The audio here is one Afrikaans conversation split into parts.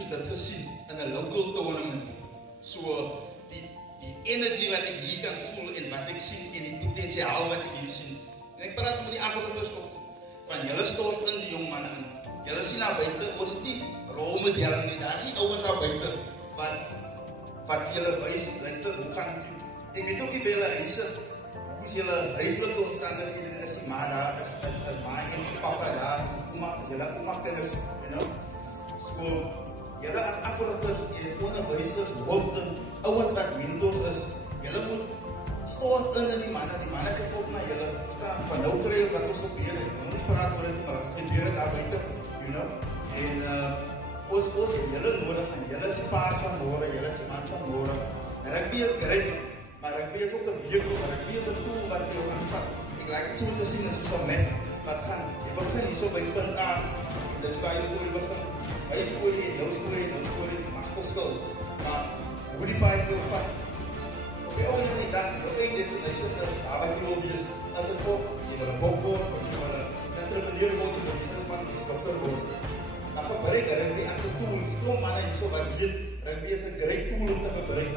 soos dit gesien in 'n local tournament. So die energie wat ek hier kan voel en wat ek sien en die potensiaal wat ek hier sien. En ek praat met die Afrikaners ook van julle stort in die jong manne in. Julle sien daar buite, ons het nie rolmodelle nie. Daar is nie ouens daar buite wat julle wys, luister, hoe gaan dit? Ek weet ook nie by julle huise, hoe is julle huislike omstandighede is, maar daar is maar en papa daar, is julle ouma kinders, you know? So, julle as Afrikaners en onderwysers, hoofde, ouens wat mentors is, julle moet stort in die manne kyk ook na julle, staan, van nou kry ons wat ons gebeur het, ons moet praat oor dit, maar gebeur het daar buite, you know? En ons het julle nodig, en julle is die paas van môre, julle is die mans van môre. En rugby is great, maar rugby is ook 'n vehikel, rugby is 'n tool wat jy gaan vat. Ek like het so te sien, is soos 'n map, wat gaan, jy begin hier so by punt A, en dis waar jy storie begin. My storie, jou storie, mag verskil. Maar, hoe die paai jou vat, op die oude van die dag, jou eie destination is, daar wat jy wil wees, is het of, jy wil 'n kok word, of jy wil 'n entrepreneur word, of 'n businessman, of 'n dokter word. Dan gebruik rugby as 'n tool. Kom manne hierso wat weet, rugby is 'n great tool om te gebruik.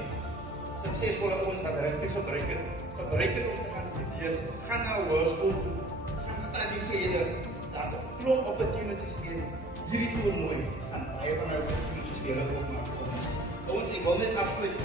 Suksesvolle ouens wat rugby gebruik het om te gaan studeer, gaan na hoërskool toe, gaan study verder. Daar's 'n klomp opportunities in hierdie toernooi. Gaan baie van die opportunities weer opmaak. Ouens, ek wil net afsluit